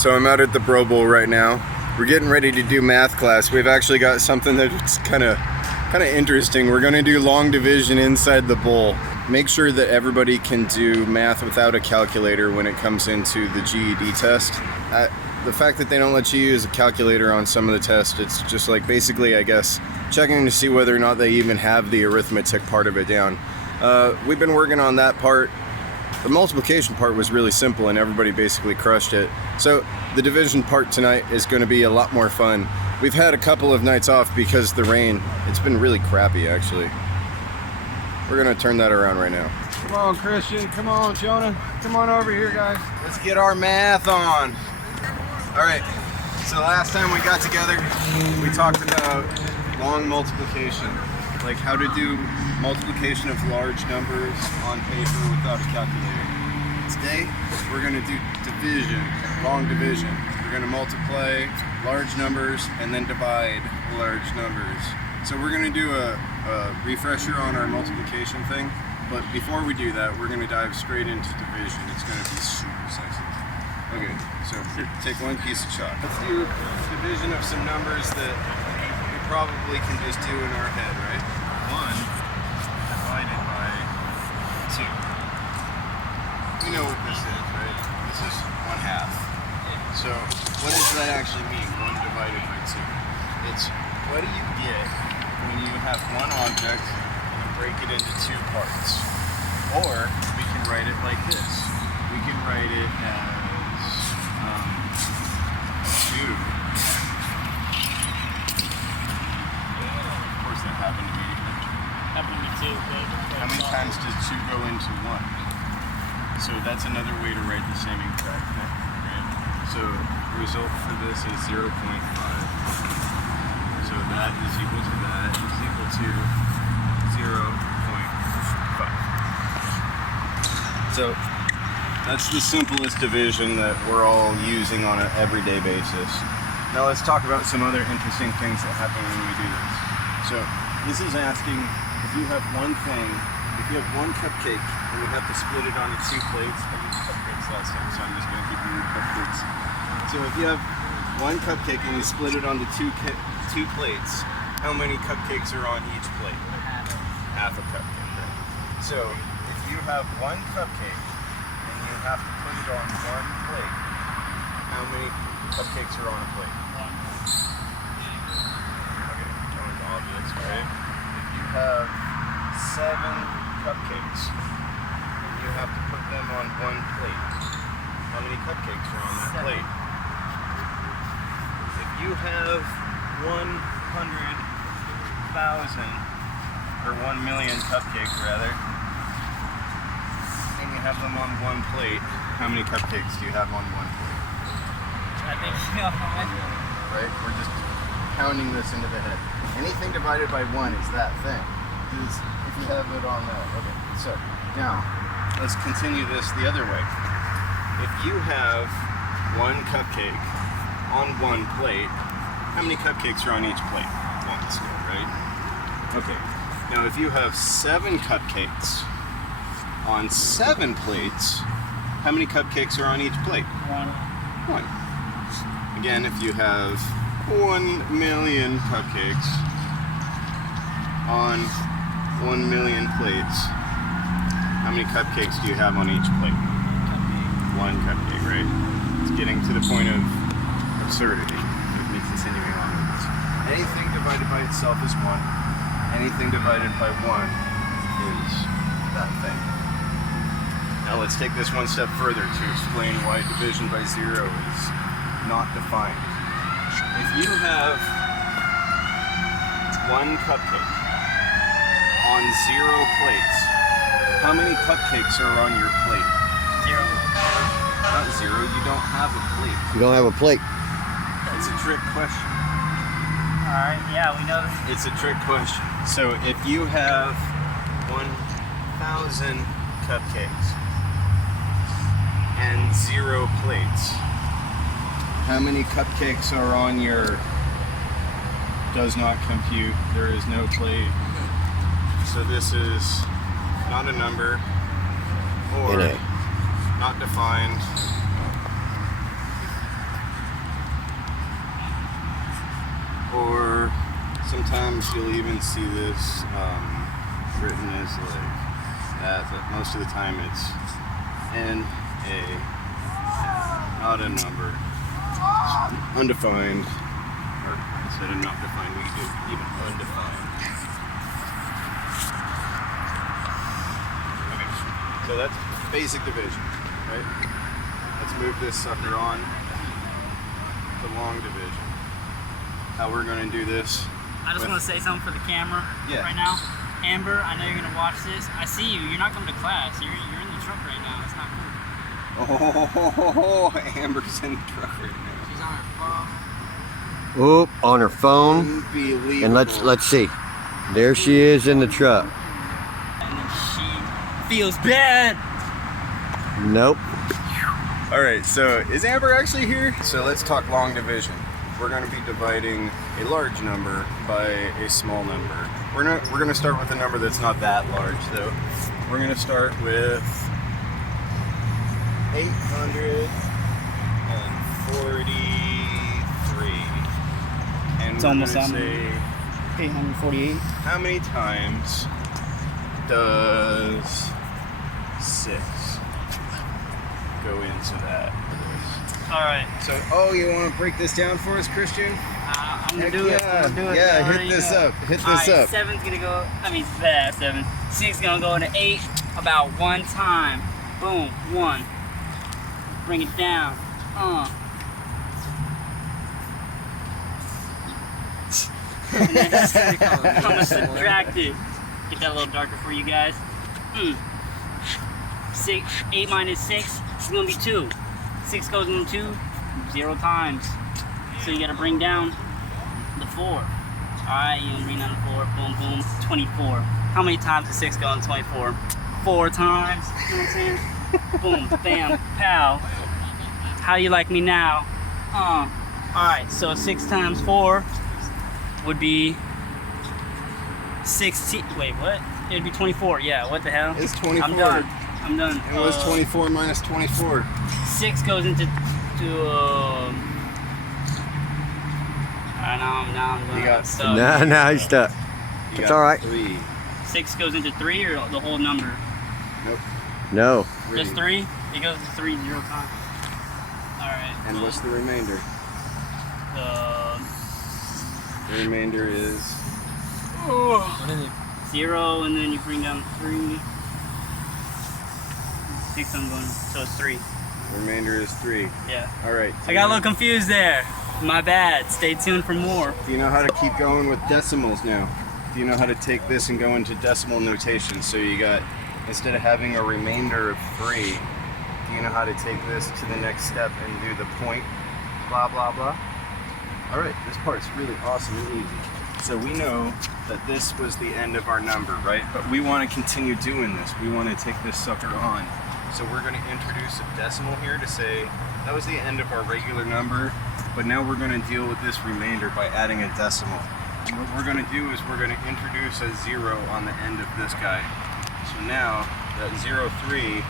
So I'm out at the Bro Bowl right now. We're getting ready to do math class. We've actually got something that's kind of interesting. We're going to do long division inside the bowl. Make sure that everybody can do math without a calculator when it comes into the GED test. The fact that they don't let you use a calculator on some of the tests, it's just like basically, I guess, checking to see whether or not they even have the arithmetic part of it down. We've been working on that part. The multiplication part was really simple and everybody basically crushed it. So the division part tonight is going to be a lot more fun. We've had a couple of nights off because the rain. It's been really crappy actually. We're going to turn that around right now. Come on, Christian. Come on, Jonah. Come on over here, guys. Let's get our math on. All right, so last time we got together, we talked about long multiplication, like how to do multiplication of large numbers on paper without a calculator. Today, we're gonna do division, long division. We're gonna multiply large numbers and then divide large numbers. So we're gonna do a refresher on our multiplication thing, but before we do that, we're gonna dive straight into division. It's gonna be super sexy. Okay, so take one piece of chalk. Let's do division of some numbers that we probably can just do in our head, right? 1 divided by 2. We know what this is, right? This is 1/2. So what does that actually mean, 1 divided by 2? It's what do you get when you have one object and you break it into 2 parts? Or we can write it like this. We can write it as 2. Of course that happened to me. Happened to me too, but how many times does 2 go into 1? So that's another way to write the same exact thing, right? So the result for this is 0.5. So that is equal to that is equal to 0.5. So that's the simplest division that we're all using on an everyday basis. Now let's talk about some other interesting things that happen when we do this. So this is asking if you have one thing, if you have one cupcake and you have to split it onto 2 plates. I used cupcakes last time, so I'm just going to keep using cupcakes. So if you have one cupcake and you split it onto 2 plates, how many cupcakes are on each plate? Half a cupcake, right? So if you have one cupcake you have to put it on one plate. How many cupcakes are on a plate? 1. Okay, that was obvious, right? If you have 7 cupcakes and you have to put them on one plate, how many cupcakes are on that plate? If you have 100,000 or 1 million cupcakes rather, have them on one plate, how many cupcakes do you have on one plate? I think right? We're just pounding this into the head. Anything divided by 1 is that thing. Because if you have it on that. Okay, so now let's continue this the other way. If you have 1 cupcake on one plate, how many cupcakes are on each plate? 1 still, right? Okay. Now if you have 7 cupcakes on 7 plates, how many cupcakes are on each plate? 1. Again, if you have 1 million cupcakes on 1 million plates, how many cupcakes do you have on each plate? 1 cupcake, right? It's getting to the point of absurdity with me continuing on with this. Anything divided by itself is 1. Anything divided by 1 is that thing. Now let's take this one step further to explain why division by 0 is not defined. If you have 1 cupcake on 0 plates, how many cupcakes are on your plate? 0. Not 0, you don't have a plate. You don't have a plate. It's a trick question. Alright, yeah, we know this. It's a trick question. So if you have 1,000 cupcakes and 0 plates, how many cupcakes are on your does not compute, there is no plate. So this is not a number or not defined. Sometimes you'll even see this written as like that, but most of the time it's N-A, not a number. It's undefined, or instead of not defined, we do even undefined. Okay, so that's basic division, right? Let's move this sucker on to long division. How we're going to do this. I just want to say something for the camera right now. Amber, I know you're going to watch this. I see you. You're not coming to class. You're in the truck right now. It's not cool. Oh, Amber's in the truck right now. She's on her phone. Oop, on her phone. Unbelievable. And let's see. There she is in the truck. And then she feels bad. Nope. All right, so is Amber actually here? So let's talk long division. We're going to be dividing a large number by a small number. We're going to start with a number that's not that large, though. We're going to start with 843, and It's we're almost going to on say 848. how many times does 6 go into that? All right. So, oh, you want to break this down for us, Christian? I'm going Heck to do it. yeah. I'm gonna do it. Yeah, I hit already this know. up. Hit this All right, up. 7's going to go, 7. 6 is going to go into 8 about 1 time. Boom, 1. Bring it down. And then I'm going to subtract it. Get that a little darker for you guys. 8 minus 6 is going to be 2. 6 goes into 2, 0 times. So you got to bring down the 4. Alright, you can bring down the 4. Boom, boom. 24. How many times does 6 go in 24? 4 times. You know what I'm saying? Boom, bam, pow. How do you like me now? Alright, so 6 times 4 would be 16. Wait, what? It would be 24. Yeah, what the hell? It's 24. I'm done. I'm done. It was 24 minus 24. 6 goes into now I'm going. You got- So Nah, he's stuck. You It's got all right. 3. 6 goes into 3 or the whole number? Nope. No. 3. Just 3? It goes to 3 0 times. Alright. And what's the remainder? The remainder is 0, and then you bring down 3. 6 I'm going, so it's 3. the remainder is 3. Yeah. All right. I got a little confused there. My bad. Stay tuned for more. Do you know how to keep going with decimals now? Do you know how to take this and go into decimal notation? So you got, instead of having a remainder of 3, do you know how to take this to the next step and do the point, blah, blah, blah? All right, this part's really awesome and easy. So we know that this was the end of our number, right? But we want to continue doing this. We want to take this sucker on. So we're going to introduce a decimal here to say that was the end of our regular number, but now we're going to deal with this remainder by adding a decimal. And what we're going to do is we're going to introduce a 0 on the end of this guy. So now that 03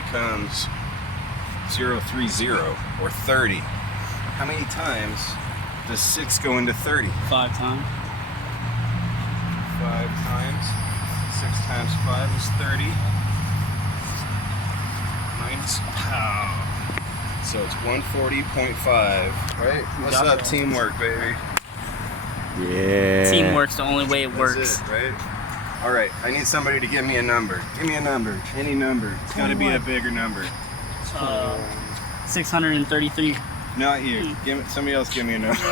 becomes 030 or 30. How many times does 6 go into 30? 5 times. 5 times. 6 times 5 is 30. Minus pow. So it's 140.5. Right? What's Got up, it. teamwork, baby? Yeah. Teamwork's the only way it works. That's it, right? All right, I need somebody to give me a number. Give me a number. Any number. It's got to be a bigger number. 633. Not you. Somebody else give me a number.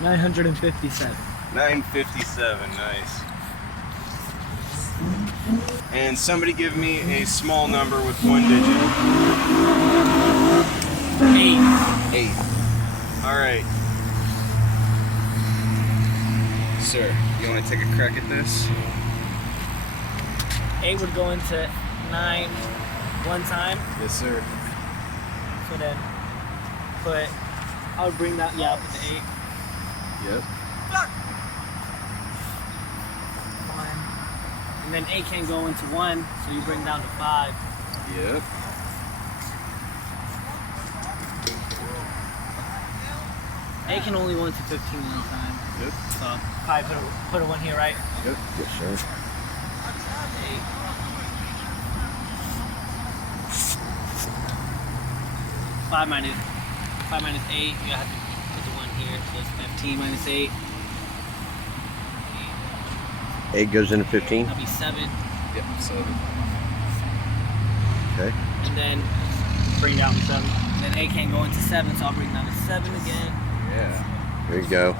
957. 957. Nice. And somebody give me a small number with 1 digit. 8. 8. All right. Sir, you want to take a crack at this? 8 would go into 9 1 time. Yes, sir. So then I would bring that, yeah, up to 8. Yep. 1. And then 8 can go into 1, so you bring down to 5. Yep. A can only go into 15 at a time. Yep. So probably put a 1 here, right? Yep. Yes, sir. 8. 5 minus 8, you have to put the 1 here, so it's 15 minus 8. 8 goes into 15. That'll be 7. Yep. 7. Okay. And then Bring down the 7. A can't go into 7, so I'll bring down to 7 again. Yeah. There you go.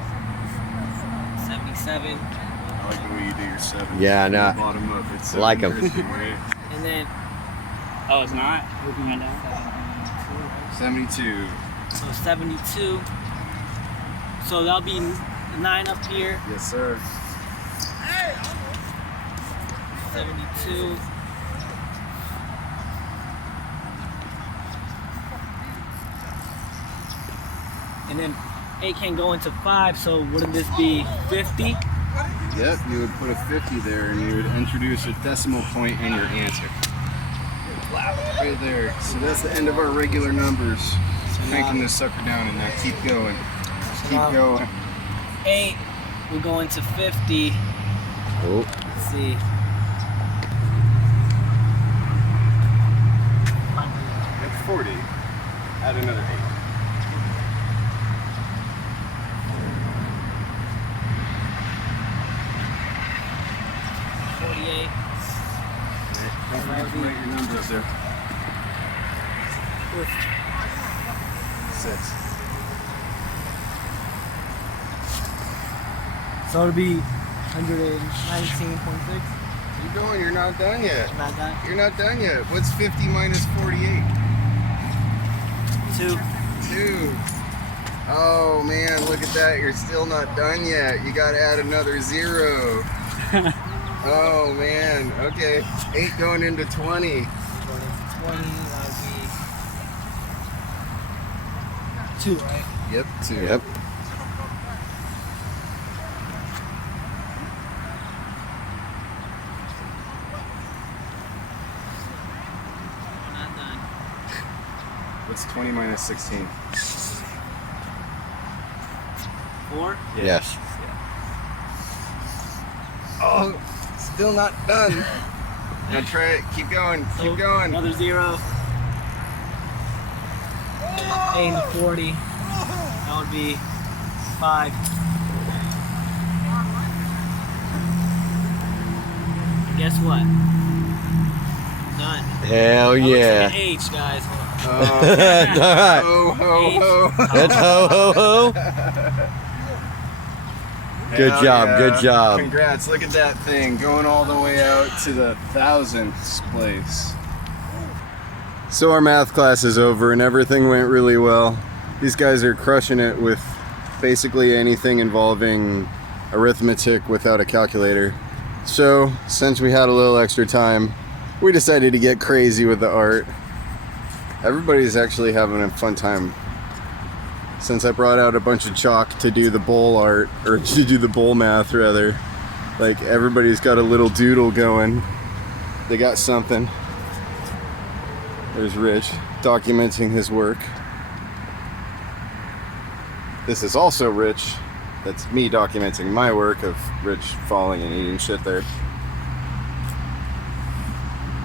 77. I like the way you do your 7. Yeah, I know. Bottom up. It's Like 'em. And then Oh, it's not? Moving that down. 72. so 72. So that'll be 9 up here. Yes, sir. 72. And then A can't go into 5, so wouldn't this be 50? Yep, you would put a 50 there and you would introduce a decimal point in your answer. Right there. So that's the end of our regular numbers. Cranking this sucker down and now keep going. Keep going. 8 will go into 50. Oh, Let's see. That's 40. Add another 8. Don't forget to write your numbers there. 6. So it'll be 119.6. Keep going, you're not done yet. Not done. You're not done yet. What's 50 minus 48? 2. 2. Oh man, look at that. You're still not done yet. You gotta add another 0. Oh man, okay. 8 going into 20. Going into 20, that'll be 2, right? Yep, 2. yep. We're not done. What's 20 minus 16? 4. Yes. Oh, still not done. Now try it. Keep going. Keep going. Another 0. 8 into 40. That would be 5. Guess what? Done. Hell That looks like yeah. an H, guys. Hold on. All right. Ho, ho, ho. That's ho ho ho. Good Hell job, yeah. good job. Congrats. Look at that thing going all the way out to the 1000th place. So our math class is over and everything went really well. These guys are crushing it with basically anything involving arithmetic without a calculator. So since we had a little extra time, we decided to get crazy with the art. Everybody's actually having a fun time. Since I brought out a bunch of chalk to do the bowl art, or to do the bowl math rather, like everybody's got a little doodle going. They got something. There's Rich documenting his work. This is also Rich. That's me documenting my work of Rich falling and eating shit there.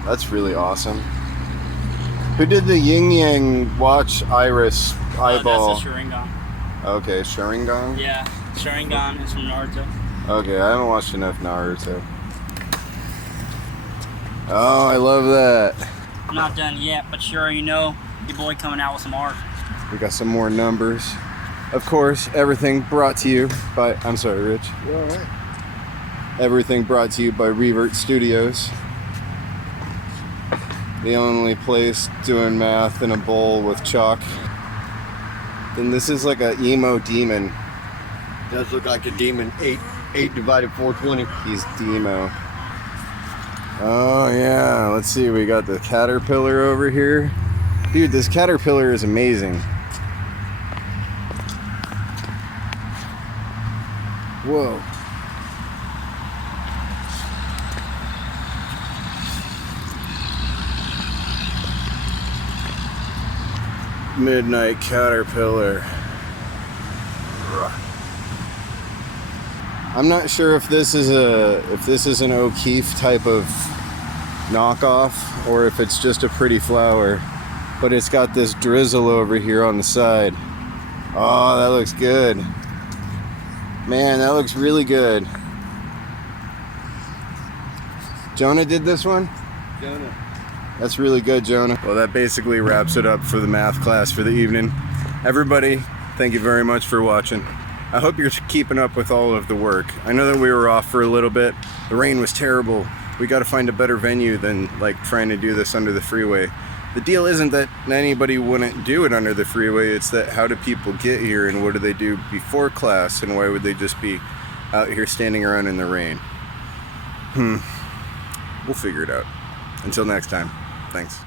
That's really awesome. Who did the yin yang watch iris eyeball? That's a Sharingan. Okay, Sharingan? Yeah, Sharingan is from Naruto. Okay, I haven't watched enough Naruto. Oh, I love that. I'm not done yet, but sure you know, your boy coming out with some art. We got some more numbers. Of course, everything brought to you by... I'm sorry, Rich. You all right? Everything brought to you by Revert Studios. The only place doing math in a bowl with chalk. And this is like a emo demon. Does look like a demon. 8 divided 420. He's Demo. Oh yeah, let's see, we got the caterpillar over here. Dude, this caterpillar is amazing. Whoa. Midnight caterpillar. I'm not sure if this is an O'Keefe type of knockoff or if it's just a pretty flower, but it's got this drizzle over here on the side. Oh, that looks good. Man, that looks really good. Jonah did this one? Jonah. That's really good, Jonah. Well, that basically wraps it up for the math class for the evening. Everybody, thank you very much for watching. I hope you're keeping up with all of the work. I know that we were off for a little bit. The rain was terrible. We got to find a better venue than like trying to do this under the freeway. The deal isn't that anybody wouldn't do it under the freeway. It's that how do people get here and what do they do before class and why would they just be out here standing around in the rain? We'll figure it out. Until next time, thanks.